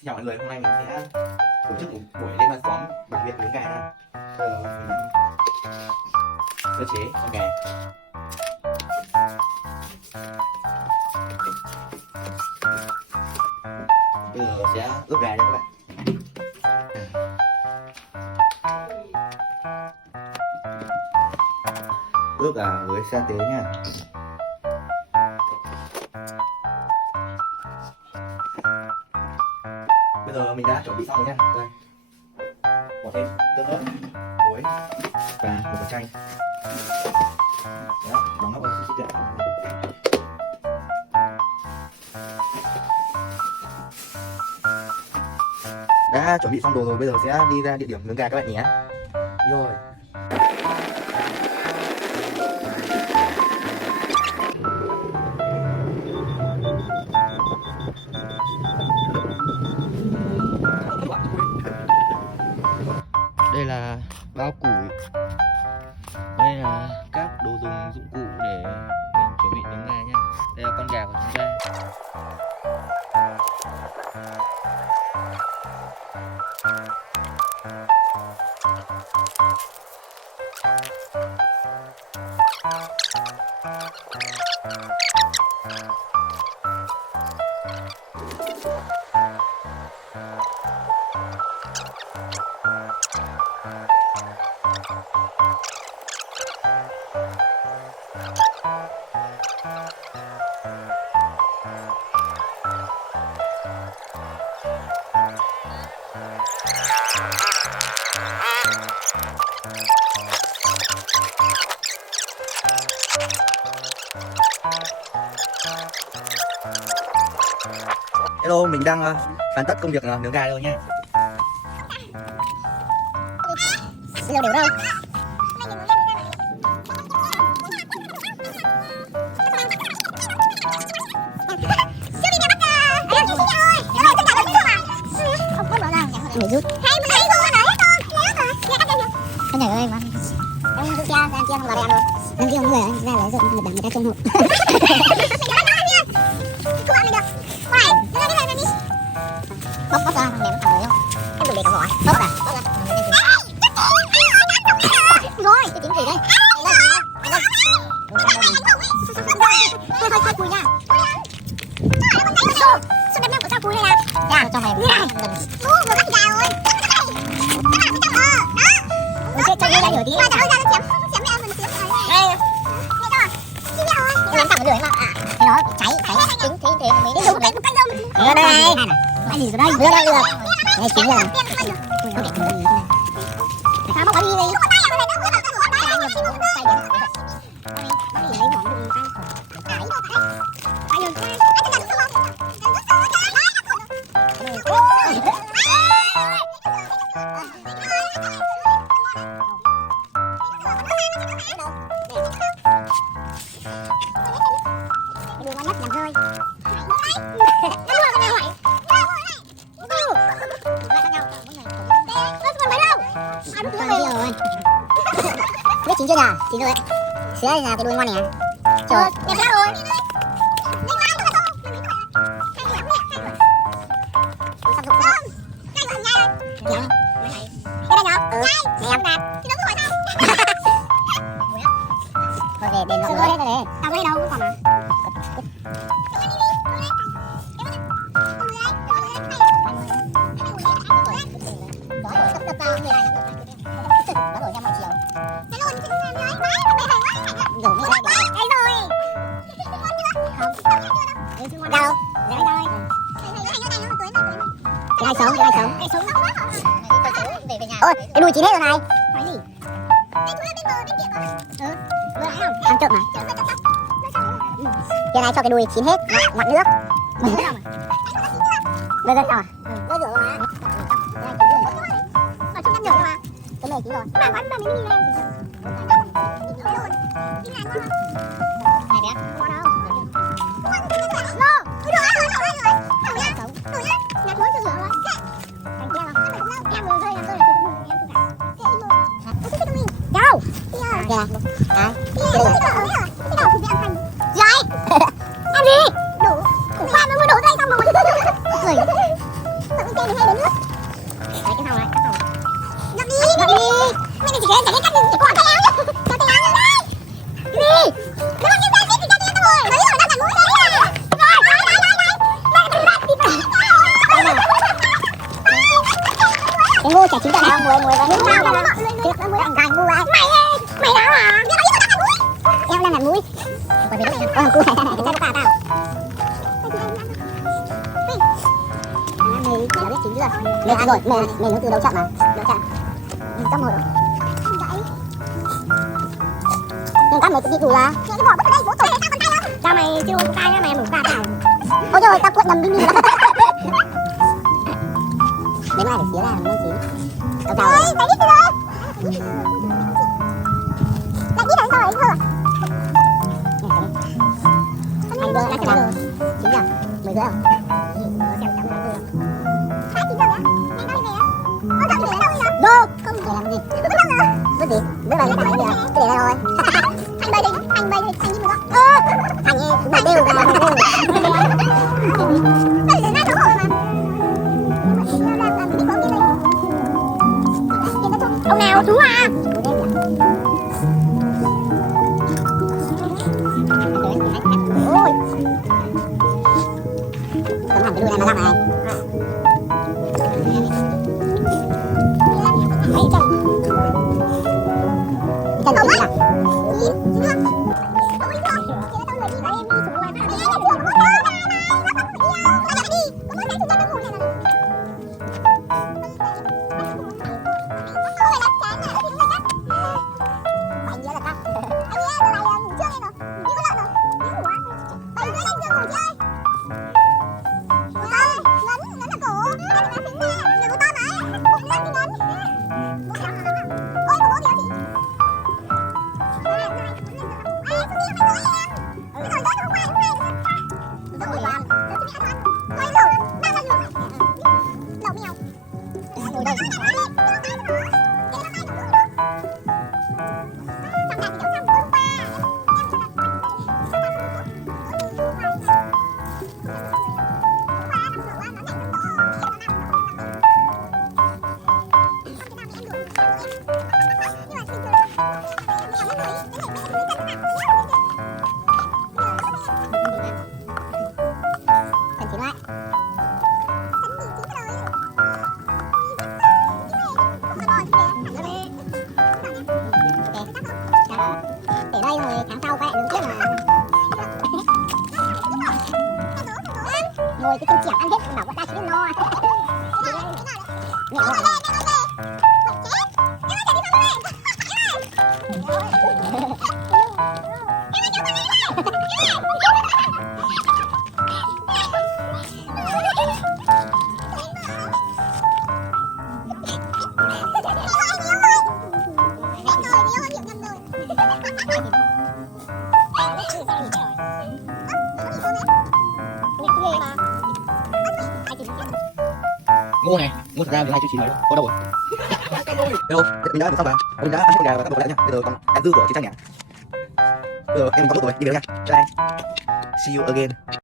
Xin chào mọi người, hôm nay mình sẽ tổ chức một buổi lên ban xóm đặc biệt nướng gà nha. Bây giờ mình sơ chế con gà. Bây giờ sẽ ướp gà nha các bạn. Ướp gà với sa tế nha. Bây giờ mình đã chuẩn bị xong rồi nha. Đây, bỏ thêm tương ớt, muối và một quả chanh. Đấy, đóng nắp vào chút chút. Đã chuẩn bị xong đồ rồi, bây giờ sẽ đi ra địa điểm nướng gà các bạn nhé. Đi rồi. Đây là bao củi, đây là các đồ dùng dụng cụ để mình chuẩn bị nướng gà nha. Đây là con gà của chúng ta. Hello, mình đang hoàn tất công việc nướng gà rồi nha. Leo đều đâu. Người rút. Con nhảy ơi mà. Em kia không vào đây ăn đâu. Em kia không người ra lấy rồi người ta trông hộ. Bóc ra thằng này nó thằng đấy không? Em dùng để cả vỏ. Bóc à? Rồi, cái tiếng gì đây? Thôi cùi nha. Sao đem của sao cùi đây à? Dạ, cho mày một cái. Vừa cắt gà rồi. Mình sẽ cho ra lửa tí. Ra chém mẹ mình xíu rồi. Đây. Nghe chưa? Chín rồi. Làm thẳng lửa mà. Thế nó cháy tính thế mới đi dùng cái cắt rơm. Ở đây này. Cái gì rồi đây? Đưa đây được. Đây chín rồi. Tại sao bóc cái đi đi? Biết chín chưa nhỉ? Chín rồi đấy. Xía này là cái đuôi ngon nè. Trời, đẹp lắm rồi. Thôi về đền mọi người. Tao lấy đâu cũng còn mà. Đâu? Cái này sống. Ôi, cái đùi chín hết rồi này. Phải gì? Ăn trộm mà. Cái này cho cái đùi chín hết, mặn nước. Đưa ra sao à? Đưa rửa mà. Ở trong rửa mà. Cái này chín rồi. Bạn bắn ra mình đi lên. Này bé. Ngon đâu? Kìa. Hả? Cái đầu thì ăn hành. Rồi. Ăn gì? Đủ. Khoan nó mới đổ tay xong rồi. Cười. chạy cái cách đi con tay áo cho tay áo đây đi nó như vậy thì cho đi rồi thấy rồi đang là mũi đấy rồi cái ngu chả chính là mùi mùi và nước sao đó trước nó mới gành ngu ai mày đó à em đang là mũi quay về đấy cua này cái tay tao mày đã biết chính chưa mày ăn rồi mày nấu từ đầu chậm mà đầu chậm tao ngồi rồi nhưng các mày tự đi đủ là cái bỏ bất đây bố tôi tao còn tay không sao mày chưa đủ tay nữa mày đủ cả tao ôi rồi tao cuộn đầm đi đấy mai phải xía ra nó chín đầu đầu ơi mày biết rồi lại biết rồi thôi anh đưa lại cho đồ chín giờ 10 rưỡi không xem chấm nó chưa phải chín giờ nhá anh đâu về á con đợi để đâu nhỉ đô không để làm gì bữa gì bữa nào người ta nói gì à để rồi anh bay đi anh đi một đó anh bay đều ra đây để ra đâu rồi mà ông nào chú à ôi tấm hẳn cái đuôi này mà lắc này chân không á để đây rồi tháng sau quay lại đứng tiếp mà ngồi cái tôi chẻo ăn hết bảo bọn ta chỉ biết no mẹ ơi ngu này ngu thật ra 12 chưa chín rồi có đâu rồi đâu mình đã xong rồi mình đã ăn hết gà và các bộ đã nhá bây giờ còn ăn dư của chị Trang nhỉ bây giờ em có lúc rồi đi về nha bye see you again